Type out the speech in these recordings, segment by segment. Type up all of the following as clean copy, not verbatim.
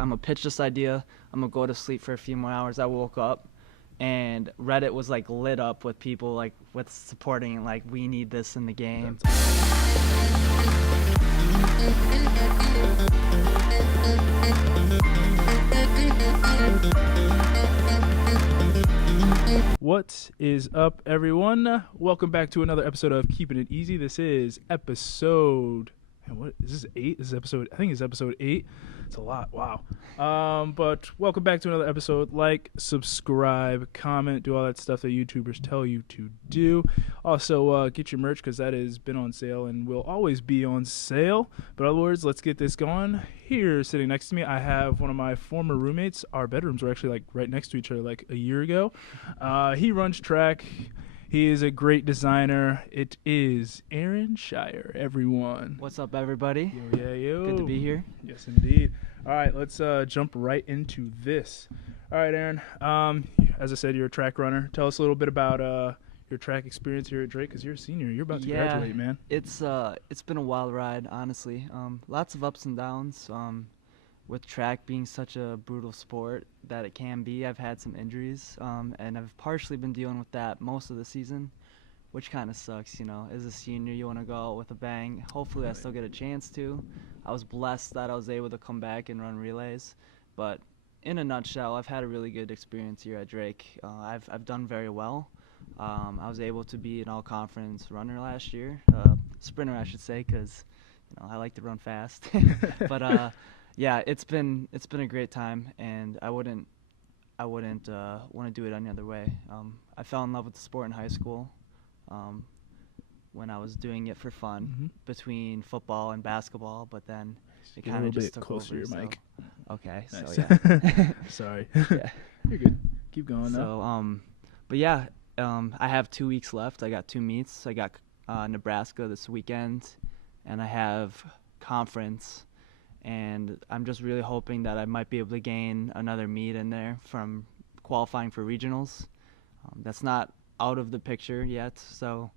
I'm gonna pitch this idea. I'm gonna go to sleep for a few more hours. I woke up, and Reddit was like lit up with people like with supporting like we need this in the game. What is up, everyone? Welcome back to another episode of Keepin' It Easy. This is episode... What is this, 8? This is episode... I think it's episode 8. It's a lot. Wow. But welcome back to another episode. Like, subscribe, comment, do all that stuff that YouTubers tell you to do. Also, get your merch because that has been on sale and will always be on sale. But in other words, let's get this going. Here, sitting next to me, I have one of my former roommates. Our bedrooms were actually like right next to each other like a year ago. He runs track. He is a great designer. It is Aaron Shire, everyone. What's up, everybody? Yo. Good to be here. Yes, indeed. All right, let's jump right into this. All right, Aaron. As I said, you're a track runner. Tell us a little bit about your track experience here at Drake, because you're a senior. You're about to graduate, man. It's been a wild ride, honestly. Lots of ups and downs. With track being such a brutal sport that it can be, I've had some injuries, and I've partially been dealing with that most of the season, which kind of sucks, you know. As a senior, you want to go out with a bang. Hopefully I still get a chance to. I was blessed that I was able to come back and run relays, but in a nutshell, I've had a really good experience here at Drake. I've done very well. I was able to be an all-conference runner last year, sprinter I should say, because I like to run fast. But yeah, it's been a great time, and I wouldn't want to do it any other way. I fell in love with the sport in high school when I was doing it for fun between football and basketball, but then it kind of just took closer over. To your mic. Okay, nice. So yeah. Sorry. Yeah. You're good. Keep going. So but yeah, I have 2 weeks left. I got 2 meets. I got Nebraska this weekend, and I have conference. And I'm just really hoping that I might be able to gain another meet in there from qualifying for regionals. That's not out of the picture yet, so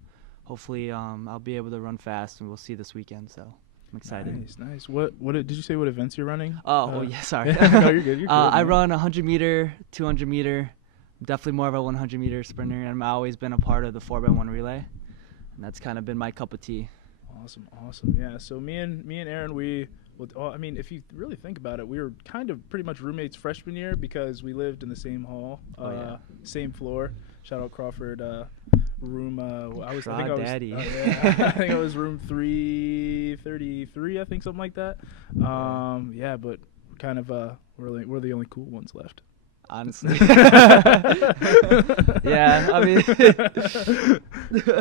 hopefully I'll be able to run fast, and we'll see this weekend. So I'm excited. Nice. What did you say? What events you're running? Yeah, sorry. No, you're good. You're good. I run 100 meter, 200 meter. I'm definitely more of a 100 meter sprinter, and I've always been a part of the 4x1 relay, and that's kind of been my cup of tea. Awesome. Yeah. So me and Aaron, I mean, if you really think about it, we were kind of pretty much roommates freshman year because we lived in the same hall, same floor. Shout out Crawford. Room. I think I was room 333. I think something like that. Yeah, but kind of we're the only cool ones left. Honestly. Yeah, I mean.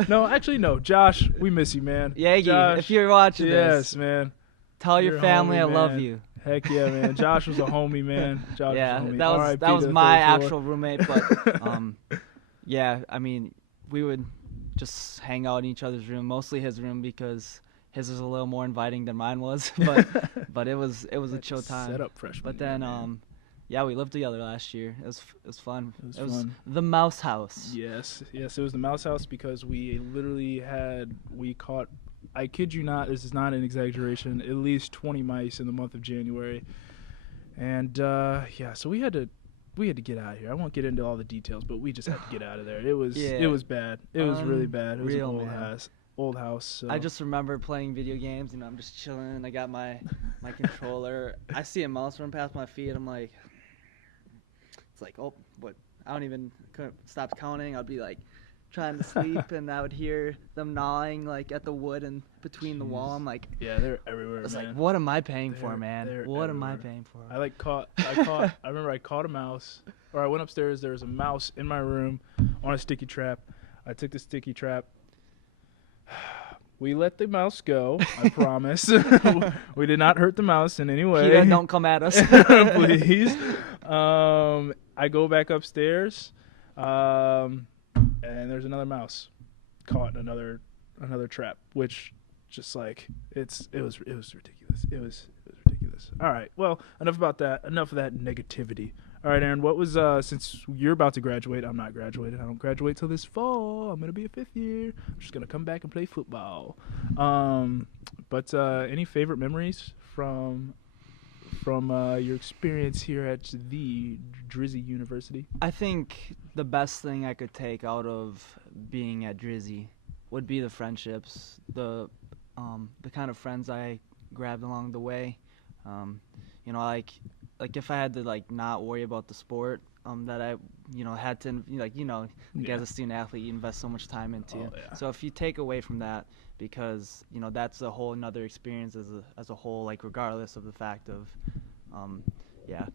No, actually, no. Josh, we miss you, man. Yagi, Josh, if you're watching this. Yes, man. Tell your family homie, I love you. Heck yeah, man. Josh was a homie, man. Josh yeah, was a homie. that was my actual roommate, but yeah, I mean, we would just hang out in each other's room, mostly his room because his was a little more inviting than mine was, but it was a chill time. Set up freshman. But then yeah, we lived together last year. It was fun. It was fun. The Mouse House. Yes, it was the Mouse House because we caught, I kid you not, this is not an exaggeration, at least 20 mice in the month of January. And yeah, so we had to get out of here. I won't get into all the details, but we just had to get out of there. It was bad. It was really bad. It was an old house. So. I just remember playing video games. I'm just chilling. I got my controller. I see a mouse run past my feet. I'm like, it's like, oh, what? Couldn't stop counting. I'd be like trying to sleep, and I would hear them gnawing like at the wood and between the wall. I'm like, yeah, they're everywhere. It's like, what am I paying for, man? What am I paying for? I remember I caught a mouse, or I went upstairs. There was a mouse in my room on a sticky trap. I took the sticky trap. We let the mouse go, I promise. We did not hurt the mouse in any way. Peter, don't come at us. Please. I go back upstairs, and there's another mouse caught in another trap, which just like it was ridiculous. It was ridiculous. All right. Well, enough about that. Enough of that negativity. All right, Aaron, what was, since you're about to graduate, I'm not graduated. I don't graduate till this fall. I'm going to be a 5th year. I'm just going to come back and play football. But any favorite memories from from your experience here at the Drizzy University? I think the best thing I could take out of being at Drizzy would be the friendships, the kind of friends I grabbed along the way. Um, like if I had to like not worry about the sport, that I had to like Yeah. as a student athlete you invest so much time into. Oh yeah. So if you take away from that, because that's a whole another experience as a whole, like regardless of the fact of yeah,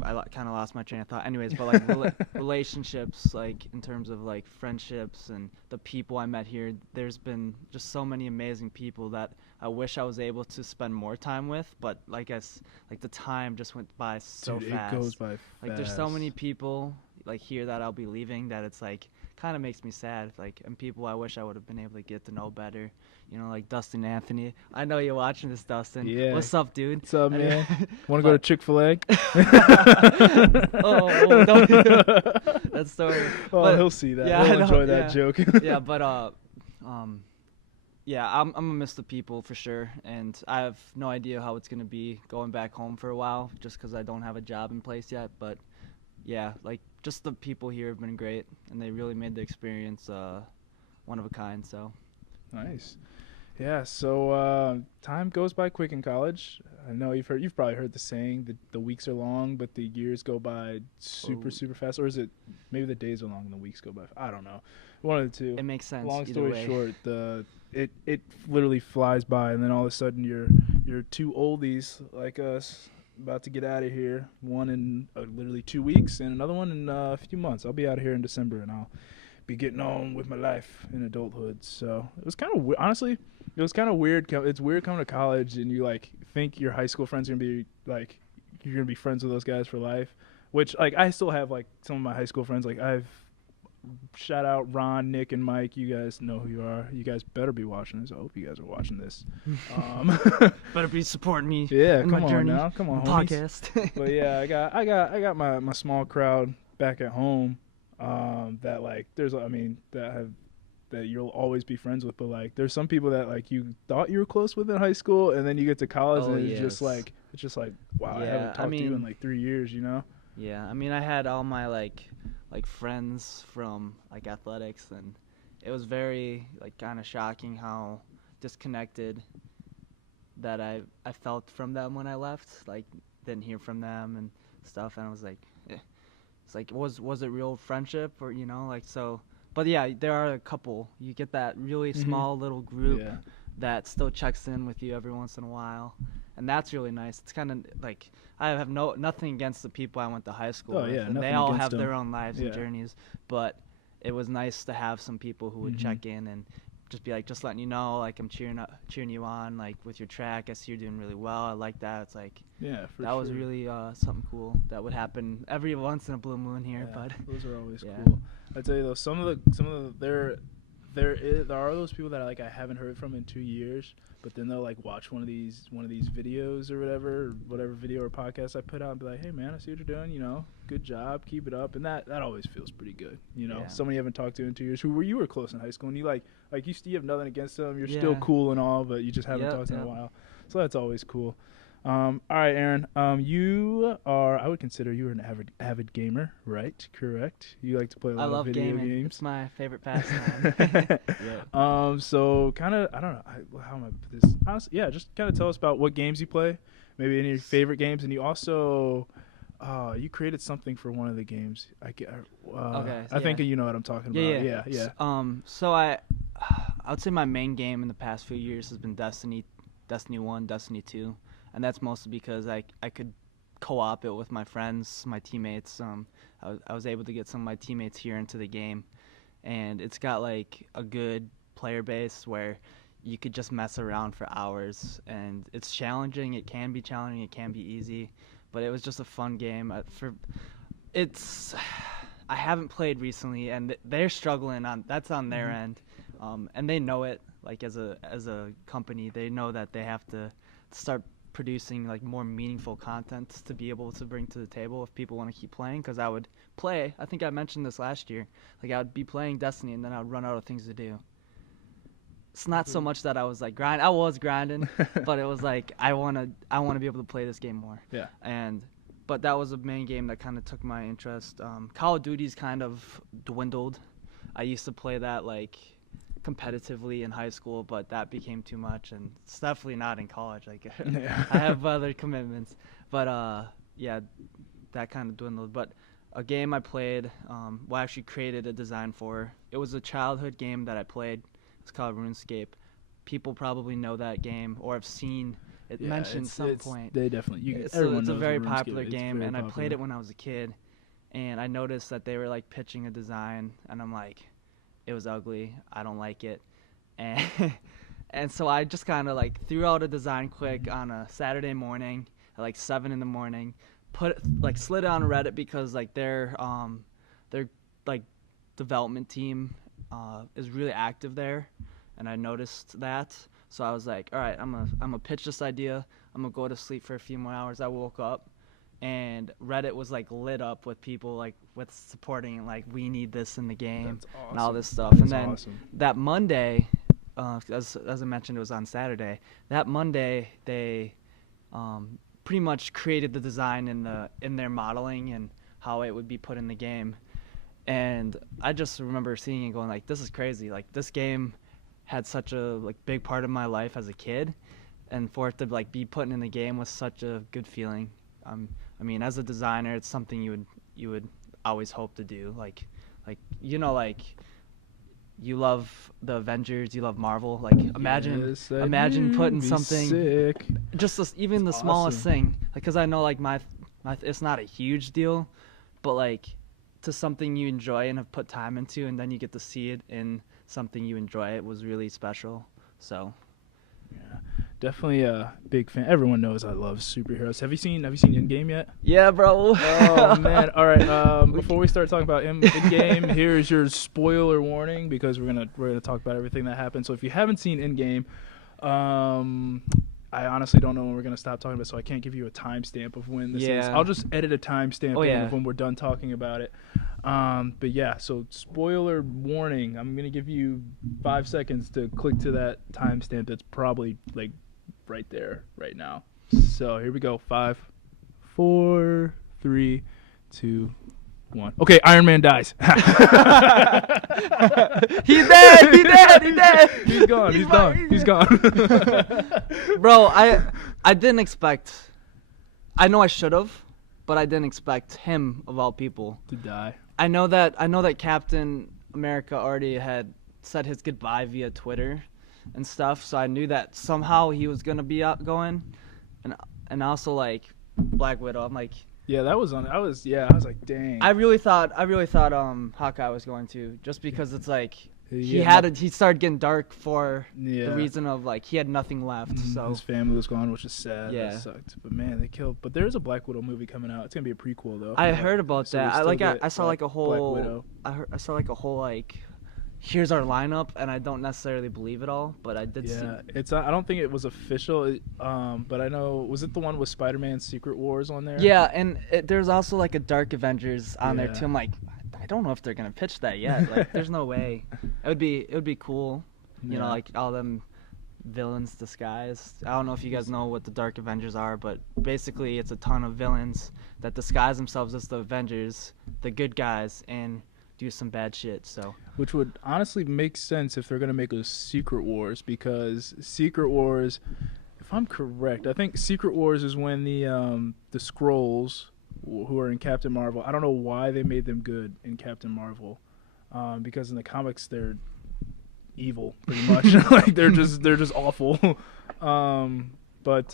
kind of lost my train of thought. Anyways, but like relationships, like in terms of like friendships and the people I met here, there's been just so many amazing people that I wish I was able to spend more time with. But like the time just went by so Dude, fast. it goes by fast. Like there's so many people like here that I'll be leaving that it's like kind of makes me sad. Like, and people I wish I would have been able to get to know better. Like Dustin Anthony. I know you're watching this, Dustin. Yeah. What's up, dude? What's up, man? Want to go to Chick-fil-A? Don't do that story. Oh, But, he'll see that. yeah, He'll I know, enjoy that yeah. joke. Yeah, but yeah, I'm gonna miss the people for sure, and I have no idea how it's gonna be going back home for a while, just because I don't have a job in place yet. But yeah, like just the people here have been great, and they really made the experience one of a kind. So Nice. Yeah, so time goes by quick in college. I know you've probably heard the saying that the weeks are long, but the years go by super, Oh. super fast. Or is it maybe the days are long and the weeks go by? I don't know. One of the two. it makes sense. Long either story way. short, it literally flies by, and then all of a sudden you're two oldies like us about to get out of here. One in literally 2 weeks, and another one in a few months. I'll be out of here in December, and I'll be getting on with my life in adulthood. So it was kind of honestly, it was kind of weird. It's weird coming to college and you like think your high school friends are gonna be like you're gonna be friends with those guys for life. Which like I still have like some of my high school friends. Like I've shout out Ron, Nick, and Mike. You guys know who you are. You guys better be watching this. I hope you guys are watching this. Better be supporting me. Yeah, in come my on journey, now, come on, homies. podcast. But yeah, I got my small crowd back at home. That like there's that you'll always be friends with, but like there's some people that like you thought you were close with in high school, and then you get to college Oh, and it's just yes. like wow, I Yeah, haven't I talked to you in mean- like 3 years, you know? Yeah, I mean, I had all my like friends from like athletics, and it was very like kind of shocking how disconnected that I felt from them when I left. Like, didn't hear from them and stuff, and I was like, it's like was it real friendship or like so. But yeah, there are a couple. You get that really small little group Yeah. that still checks in with you every once in a while, and that's really nice. It's kind of like I have nothing against the people I went to high school Oh, with, yeah, and nothing they all against have their them. own lives Yeah. and journeys. But it was nice to have some people who would Mhm. check in and just be like, just letting you know, like I'm cheering you on, like with your track. I see you're doing really well. I like that. It's like Yeah, for that sure. was really something cool that would happen every once in a blue moon here. Yeah, But those are always yeah. cool. I tell you though, some of the there are those people that like I haven't heard from in 2 years, but then they'll like watch one of these videos or whatever video or podcast I put out and be like, hey man, I see what you're doing, good job, keep it up, and that always feels pretty good, Yeah. Somebody you haven't talked to in 2 years, you were close in high school, and you like you have nothing against them, you're still Yeah. cool and all, but you just haven't Yep, talked in a yep. while, so that's always cool. All right, Aaron. I would consider you an avid gamer, right? Correct. You like to play a lot I love of video gaming. games. It's my favorite pastime. Yeah. So kind of, I don't know, how am I put this? Honestly, yeah, just kind of tell us about what games you play, maybe any of your favorite games, and you also, you created something for one of the games. Okay, I think yeah. you know what I'm talking Yeah, about. yeah. Yeah. So I would say my main game in the past few years has been Destiny 1, Destiny 2, and that's mostly because I could co-op it with my friends, my teammates. I was able to get some of my teammates here into the game, and it's got like a good player base where you could just mess around for hours, and it's challenging. It can be challenging. It can be easy, but it was just a fun game. I haven't played recently, and they're struggling that's on their end, and they know it. Like as a company, they know that they have to start producing like more meaningful content to be able to bring to the table if people want to keep playing. Because I would play. I think I mentioned this last year. Like I would be playing Destiny, and then I would run out of things to do. it's not so much that I was like grind. I was grinding, but it was like I wanna be able to play this game more. Yeah. But that was a main game that kind of took my interest. Call of Duty's kind of dwindled. I used to play that like competitively in high school, but that became too much, and it's definitely not in college. Like Yeah. I have other commitments, but yeah, that kind of dwindled. But a game I played, well, I actually created a design for. It was a childhood game that I played. It's called RuneScape. People probably know that game or have seen it mentioned some point. They definitely. Everyone it's a knows very RuneScape. popular It's game, very and I played popular. it when I was a kid. And I noticed that they were like pitching a design, and I'm like, it was ugly. I don't like it, and and so I just kind of like threw out a design quick on a Saturday morning at like 7 in the morning. Slid it on Reddit because like their like development team is really active there, and I noticed that. So I was like, all right, I'm gonna pitch this idea. I'm gonna go to sleep for a few more hours. I woke up, and Reddit was like lit up with people like with supporting like we need this in the game. That's awesome. And all this stuff. That's And then awesome. that Monday, as I mentioned, it was on Saturday. That Monday they pretty much created the design in their modeling and how it would be put in the game. And I just remember seeing and going like, this is crazy. Like this game had such a like big part of my life as a kid, and for it to like be put in the game was such a good feeling. I mean, as a designer, it's something you would always hope to do. Like like you love the Avengers, you love Marvel. Like imagine putting something sick. just even the smallest awesome. thing. Like, because I know like my it's not a huge deal, but like to something you enjoy and have put time into, and then you get to see it in something you enjoy. It was really special. So Yeah, definitely a big fan. Everyone knows I love superheroes. Have you seen Endgame yet? yeah, bro. Oh man! All right. Before we start talking about Endgame, here's your spoiler warning because we're gonna talk about everything that happened. So if you haven't seen Endgame, I honestly don't know when we're gonna stop talking about it, so I can't give you a timestamp of when this is. Yeah. I'll just edit a timestamp Oh, in yeah. of when we're done talking about it. But yeah, so spoiler warning. I'm gonna give you 5 seconds to click to that timestamp. That's probably like right there, right now. So here we go. 5, 4, 3, 2, 1. Okay, Iron Man dies. He's dead. He's dead. He's dead. He's gone. He's done. He's gone. Bro, I didn't expect. I know I should have, but I didn't expect him of all people To die. I know that Captain America already had said his goodbye via Twitter and stuff, so I knew that somehow he was gonna be outgoing, and also like Black Widow. I'm like, Yeah, that was on. I was like, dang. I really thought Hawkeye was going to, just because it's like he started getting dark for Yeah. the reason of like he had nothing left. So his family was gone, which is sad. Yeah. That sucked. But man, they killed. But there's a Black Widow movie coming out. It's gonna be a prequel though. I heard about So we that. still get I saw like a Black whole Widow. I saw like a whole like here's our lineup, and I don't necessarily believe it all, but I did see. Yeah, it's. I don't think it was official. But I know. Was it the one with Spider-Man Secret Wars on there? Yeah, and there's also like a Dark Avengers on there Yeah. too. I'm like, I don't know if they're gonna pitch that yet. Like, there's no way. It would be cool. You know, Yeah. like all them villains disguised. I don't know if you guys know what the Dark Avengers are, but basically it's a ton of villains that disguise themselves as the Avengers, the good guys, and do some bad shit. So Which would honestly make sense if they're gonna make a Secret Wars, because Secret Wars, if I'm correct, I think Secret Wars is when the Skrulls, who are in Captain Marvel. I don't know why they made them good in Captain Marvel, because in the comics they're evil pretty much. Like they're just awful. But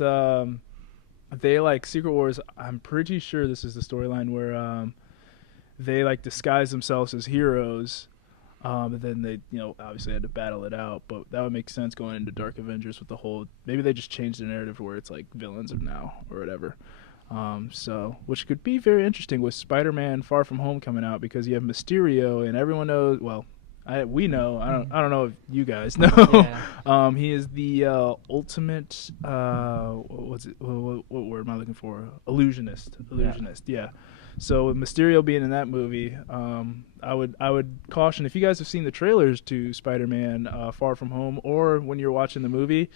they like Secret Wars. I'm pretty sure this is the storyline where they like disguise themselves as heroes. But then they, obviously had to battle it out. But that would make sense going into Dark Avengers with the whole. Maybe they just changed the narrative where it's like villains of now or whatever. So which could be very interesting with Spider-Man Far From Home coming out, because you have Mysterio and everyone knows. Well, We know. I don't know if you guys know. Yeah. He is the ultimate. What's it? What word am I looking for? Illusionist. Illusionist. Yeah. So with Mysterio being in that movie, I would caution, if you guys have seen the trailers to Spider-Man Far From Home, or when you're watching the movie,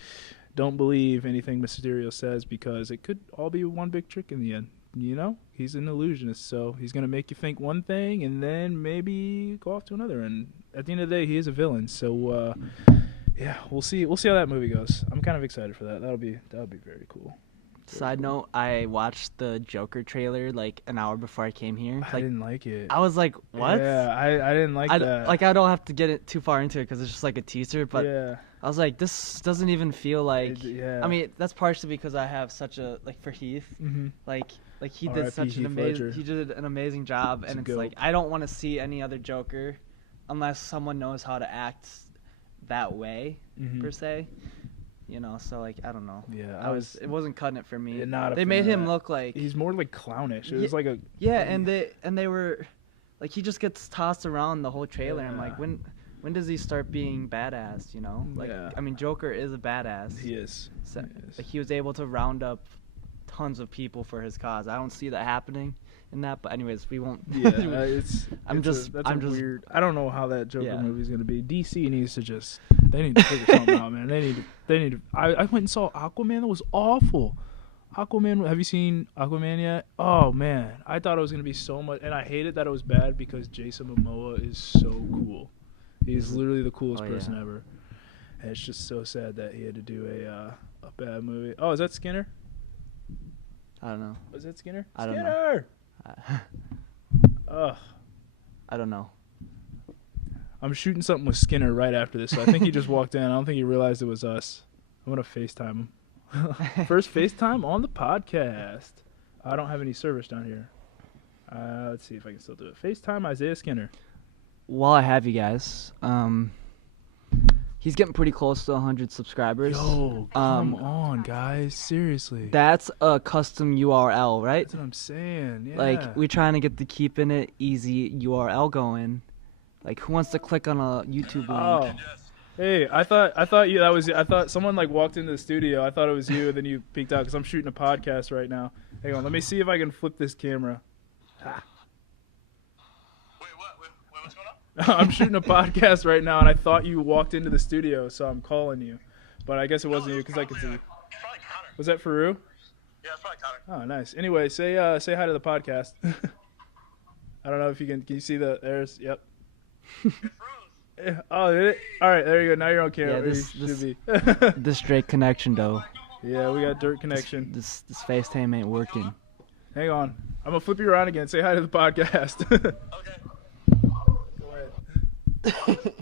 don't believe anything Mysterio says, because it could all be one big trick in the end. You know, he's an illusionist, so he's gonna make you think one thing and then maybe go off to another. And at the end of the day, he is a villain. So yeah, we'll see. We'll see how that movie goes. I'm kind of excited for that. That'll be very cool. Side note, I watched the Joker trailer like an hour before I came here. I didn't like it. I was like, what? Yeah, I didn't like that. Like, I don't have to get it too far into it because it's just like a teaser, but yeah. I was like, this doesn't even feel like. Yeah. I mean, that's partially because I have such a for Heath, like he did such an amazing. He did an amazing job, and it's like I don't want to see any other Joker, unless someone knows how to act that way per se. You know, so like I don't know. Yeah, it wasn't cutting it for me. They made him look like he's more like clownish. It was like a and they were like, he just gets tossed around the whole trailer. I'm like, when does he start being badass? You know, like I mean, Joker is a badass. He is. So, like, he was able to round up tons of people for his cause. I don't see that happening in that, but anyways, we won't. Yeah, I'm just weird. I don't know how that Joker movie is gonna be. DC needs to just they need to figure something out, man. They need to. I went and saw Aquaman. That was awful. Aquaman. Have you seen Aquaman yet? Oh man, I thought it was gonna be so much, and I hated that it was bad because Jason Momoa is so cool. He's literally the coolest person ever. And it's just so sad that he had to do a bad movie. Oh, is that Skinner? I don't know. Was that Skinner? I don't know. Ugh. I don't know. I'm shooting something with Skinner right after this, so I think he just walked in. I don't think he realized it was us. I'm going to FaceTime him. First FaceTime on the podcast. I don't have any service down here. Let's see if I can still do it. FaceTime Isaiah Skinner. While I have you guys, he's getting pretty close to 100 subscribers. Yo, come on, guys. Seriously. That's a custom URL, right? That's what I'm saying. Yeah. Like, we're trying to get the Keepin It Easy URL going. Like, who wants to click on a YouTube link? Oh. Hey, I thought you. That was. I thought someone like walked into the studio. I thought it was you, and then you peeked out because I'm shooting a podcast right now. Hang on, let me see if I can flip this camera. Ha. Wait, what's going on? I'm shooting a podcast right now, and I thought you walked into the studio, so I'm calling you. But I guess it wasn't you because I could see. Was that Faru? Yeah, it's probably Connor. Oh, nice. Anyway, say hi to the podcast. I don't know if you can. Can you see the? There's. Yep. Oh, did it? All right, there you go. Now you're on camera. Yeah, this Drake connection, though. Yeah, we got dirt connection. This FaceTime ain't working. Hang on. I'm going to flip you around again. Say hi to the podcast. Okay. Go ahead.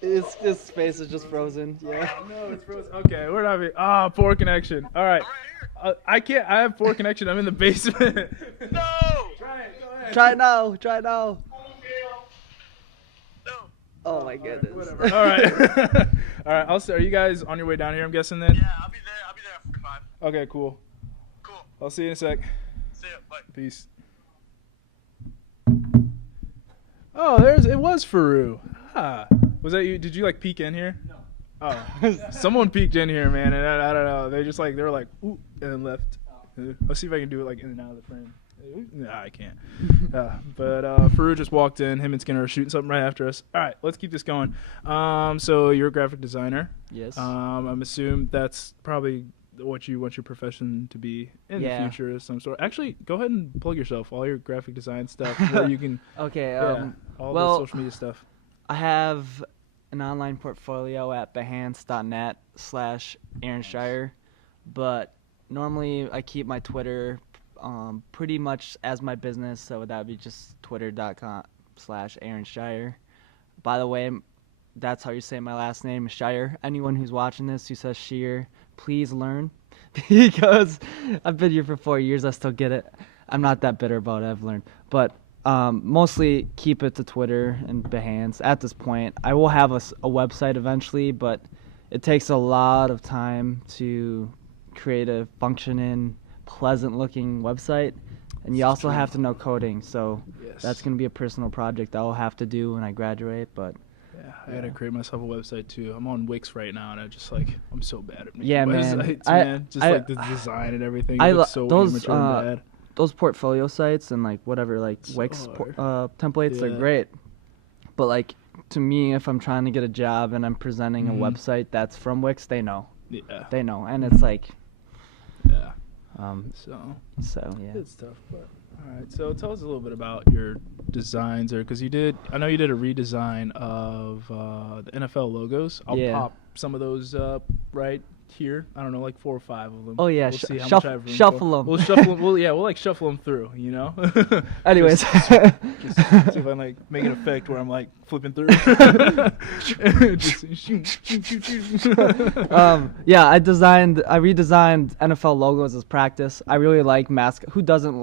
His face is just frozen. Yeah. Oh, no, it's frozen. Okay, we're not. Poor connection. All right. I can't. I have poor connection. I'm in the basement. No! Try it. Go ahead. Try it now. Try it now. No. Oh, my goodness. Whatever. All right. All right. Are you guys on your way down here, I'm guessing, then? Yeah, I'll be there at 45. Okay, cool. Cool. I'll see you in a sec. See ya. Bye. Peace. Oh, it was Faru. Ah. Was that you? Did you, like, peek in here? No. Oh. Someone peeked in here, man, and I don't know. They were like, ooh, and then left. I'll see if I can do it, like, in and out of the frame. Nah, I can't. But Faru just walked in. Him and Skinner are shooting something right after us. All right, let's keep this going. So you're a graphic designer. Yes. I'm assuming that's probably what you want your profession to be in the future of some sort. Actually, go ahead and plug yourself, all your graphic design stuff, where you can. Okay. All the social media stuff. I have an online portfolio at behance.net/Aaron Shire, but normally I keep my Twitter pretty much as my business, so that would be just twitter.com/Aaron Shire. By the way, that's how you say my last name, Shire. Anyone who's watching this who says Sheer, please learn, because I've been here for 4 years. I still get it. I'm not that bitter about it. I've learned. But mostly keep it to Twitter and Behance at this point. I will have a website eventually, but it takes a lot of time to create a functioning, pleasant-looking website. And you This is also true. have to know coding, so Yes. that's going to be a personal project I'll have to do when I graduate. But Yeah, I gotta create myself a website too. I'm on Wix right now, and I'm so bad at making yeah, man, websites, man. Just I, like the design and everything, it I looks so those immature and bad. those portfolio sites and like whatever like So Wix hard. templates, they're Yeah. great. But like to me, if I'm trying to get a job and I'm presenting a Mhm. website that's from Wix, they know, Yeah. and it's like, Yeah. So so yeah. it's tough, but all right. So tell us a little bit about your designs, or because I know you did a redesign of the NFL logos. I'll Yeah. pop some of those up right here. I don't know, like 4 or 5 of them. Oh yeah, We'll see how much shuffle, I have room shuffle for. them. We'll shuffle them. We'll like shuffle them through. You know. Anyways, Just see if I like make an effect where I'm like flipping through. Just shoot. yeah, I redesigned NFL logos as practice. I really like mascot. Who doesn't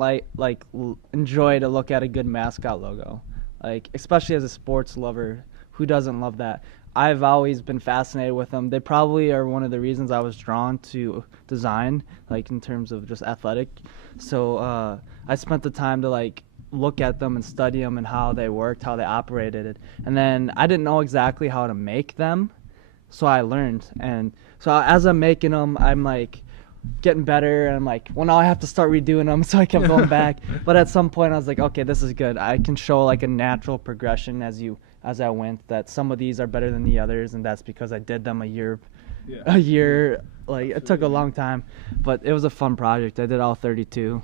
enjoy to look at a good mascot logo? Like, especially as a sports lover, who doesn't love that? I've always been fascinated with them. They probably are one of the reasons I was drawn to design, like in terms of just athletic. So I spent the time to like look at them and study them and how they worked, how they operated. And then I didn't know exactly how to make them, so I learned. And so as I'm making them, I'm like getting better, and I'm like, well, now I have to start redoing them. So I kept going back. But at some point I was like, okay, this is good. I can show like a natural progression as I went, that some of these are better than the others, and that's because I did them a year like it took a long time, but it was a fun project. I did all 32.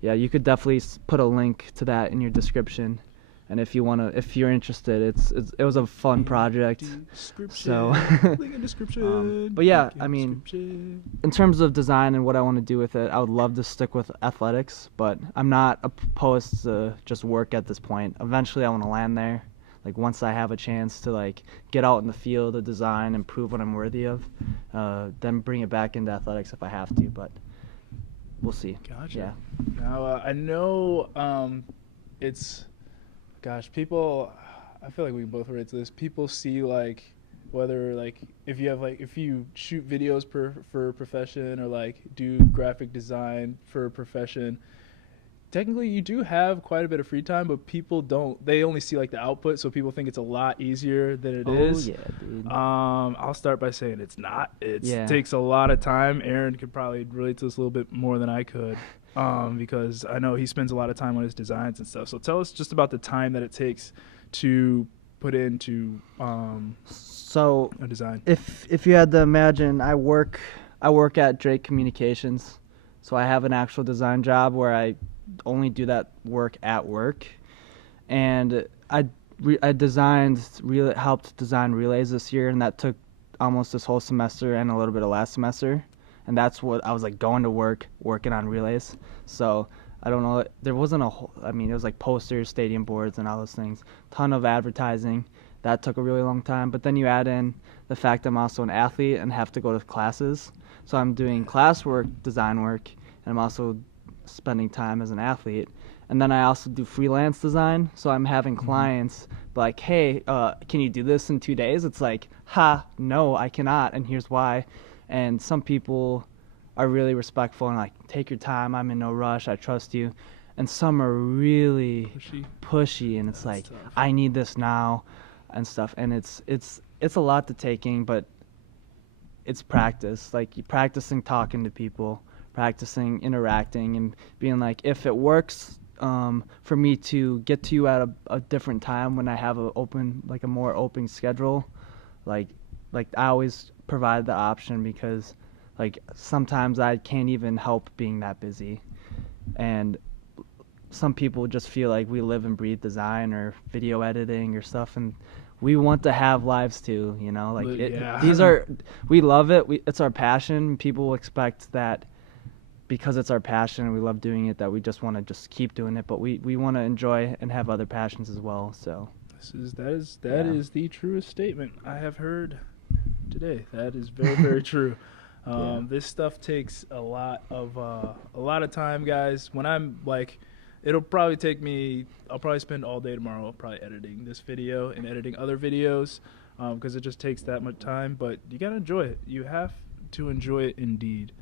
Yeah, you could definitely put a link to that in your description, and if you're interested, it was a fun project. So link in description. but yeah, Link in I mean, description. in terms of design and what I want to do with it, I would love to stick with athletics, but I'm not opposed to just work at this point. Eventually I want to land there. Like once I have a chance to like get out in the field of design and prove what I'm worthy of, then bring it back into athletics if I have to, but we'll see. Gotcha. Yeah. Now I know it's, gosh, people. I feel like we can both relate to this. People see like whether like if you shoot videos for a profession, or like do graphic design for a profession. Technically, you do have quite a bit of free time, but people don't. They only see like the output, so people think it's a lot easier than it is. Oh yeah, dude. I'll start by saying it's not. It Yeah. takes a lot of time. Aaron could probably relate to this a little bit more than I could, because I know he spends a lot of time on his designs and stuff. So tell us just about the time that it takes to put into So a design. if you had to imagine, I work at Drake Communications, so I have an actual design job where I only do that work at work, and I helped design relays this year, and that took almost this whole semester and a little bit of last semester, and that's what I was like going to work working on relays. So I don't know, there wasn't it was like posters, stadium boards, and all those things, ton of advertising. That took a really long time, but then you add in the fact I'm also an athlete and have to go to classes, so I'm doing classwork, design work, and I'm also spending time as an athlete. And then I also do freelance design, so I'm having clients like, hey, can you do this in 2 days? It's like, no, I cannot, and here's why. And some people are really respectful and like, take your time, I'm in no rush, I trust you. And some are really pushy, and it's like, tough. I need this now and stuff. And it's a lot to take in, but it's practice, like you practicing talking to people, practicing interacting, and being like, if it works for me to get to you at a different time when I have a more open schedule, like I always provide the option, because like sometimes I can't even help being that busy, and some people just feel like we live and breathe design or video editing or stuff, and we want to have lives too, like we love it, it's our passion. People expect that because it's our passion and we love doing it, that we just want to just keep doing it, but we want to enjoy and have other passions as well. So that is the truest statement I have heard today. That is very, very true. This stuff takes a lot of time, guys. When I'm like, it'll probably take me, I'll probably spend all day tomorrow probably editing this video and editing other videos, because it just takes that much time. But you gotta enjoy it. You have to enjoy it indeed,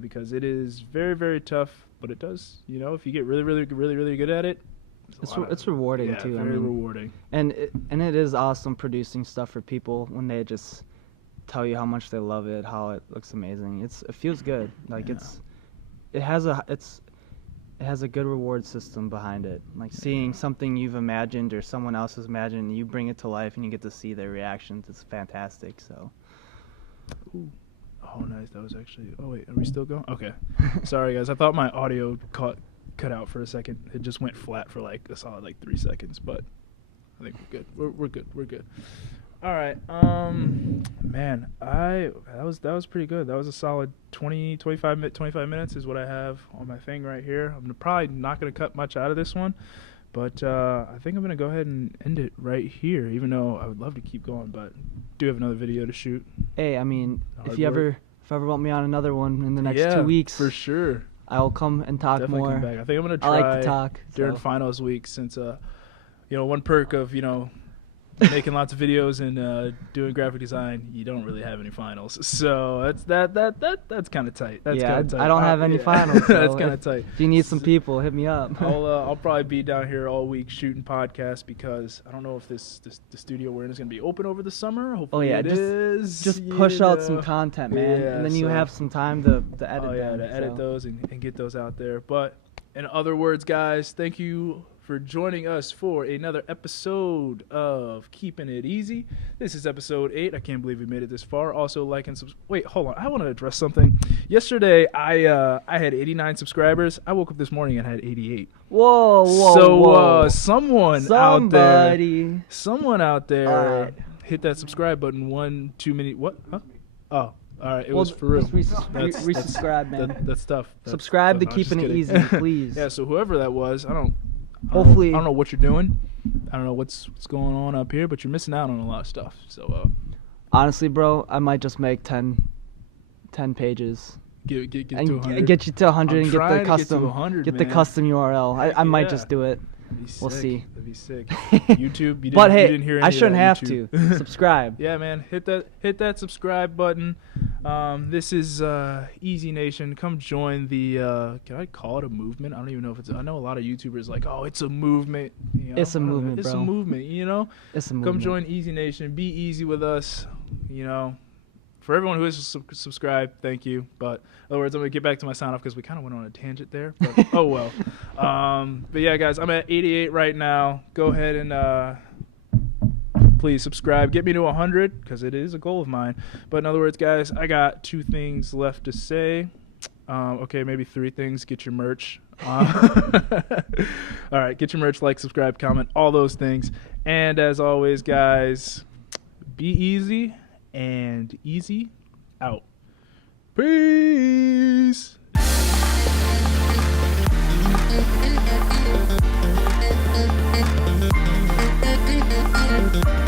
because it is very, very tough but it does. You know, if you get really good at it, It's rewarding yeah, too. very I mean, rewarding. and it is awesome producing stuff for people when they just tell you how much they love it, how it looks amazing. It feels good. Like Yeah. it has a good reward system behind it. Like seeing something you've imagined or someone else has imagined, and you bring it to life, and you get to see their reactions. It's fantastic. So. Ooh. Oh, nice. That was actually. Oh wait, are we still going? Okay. Sorry guys, I thought my audio cut out for a second. It just went flat for like a solid 3 seconds, but I think we're good. We're good. All right. Man, that was pretty good. That was a solid 25 minutes is what I have on my thing right here. I'm probably not going to cut much out of this one, but I think I'm going to go ahead and end it right here, even though I would love to keep going, but do have another video to shoot. Hey, I mean, Hard if you work. ever want me on another one in the next 2 weeks, for sure. I will come and talk Definitely more. come back. I think I'm going to I try like to talk during so. finals week since, one perk of, making lots of videos and doing graphic design, you don't really have any finals. So that's kind of tight. That's Yeah, kind of tight. I don't have any finals. So That's kind of tight. If you need some people, hit me up. I'll probably be down here all week shooting podcasts because I don't know if the studio we're in is going to be open over the summer. Hopefully it is. Just push out some content, man, Yeah, and then you so- have some time to edit Oh yeah, them. to edit so. those and get those out there. But in other words, guys, thank you for joining us for another episode of Keeping It Easy. This is episode 8. I can't believe we made it this far. Also, like and wait, hold on. I want to address something. Yesterday, I had 89 subscribers. I woke up this morning and had 88. Whoa, So whoa. someone Somebody. out there Alright. hit that subscribe button 1 2 minute. What? Huh? Oh, all right. It Well, was for real. just resubscribe, man. That's tough. Subscribe to I'm just Keeping It kidding. Easy, please. Yeah, so whoever that was, Hopefully- I don't know what you're doing. I don't know what's going on up here, but you're missing out on a lot of stuff. So Honestly, bro, I might just make 10 pages get to and 100. get you to 100 I'm and get trying the to custom get to 100, the man. custom URL. I might yeah. just do it. That'd be We'll sick. see. That'd be sick. YouTube, you But hey, didn't hear any I of shouldn't that, have YouTube. to. Subscribe. Yeah, man, hit that subscribe button. This is Eazy Nation. Come join the. Can I call it a movement? I don't even know if it's. I know a lot of YouTubers like, oh, it's a movement. You know? It's a I don't know. movement, It's bro. a movement. You know. It's a movement. Come join Eazy Nation. Be easy with us. You know. For everyone who is subscribed, thank you. But in other words, I'm gonna get back to my sign off because we kind of went on a tangent there. But oh well. But yeah, guys, I'm at 88 right now. Go ahead and please subscribe. Get me to 100 because it is a goal of mine. But in other words, guys, I got 2 things left to say. Okay, maybe 3 things. Get your merch. All right, get your merch, like, subscribe, comment, all those things. And as always, guys, be easy and easy out. Peace. Thank you.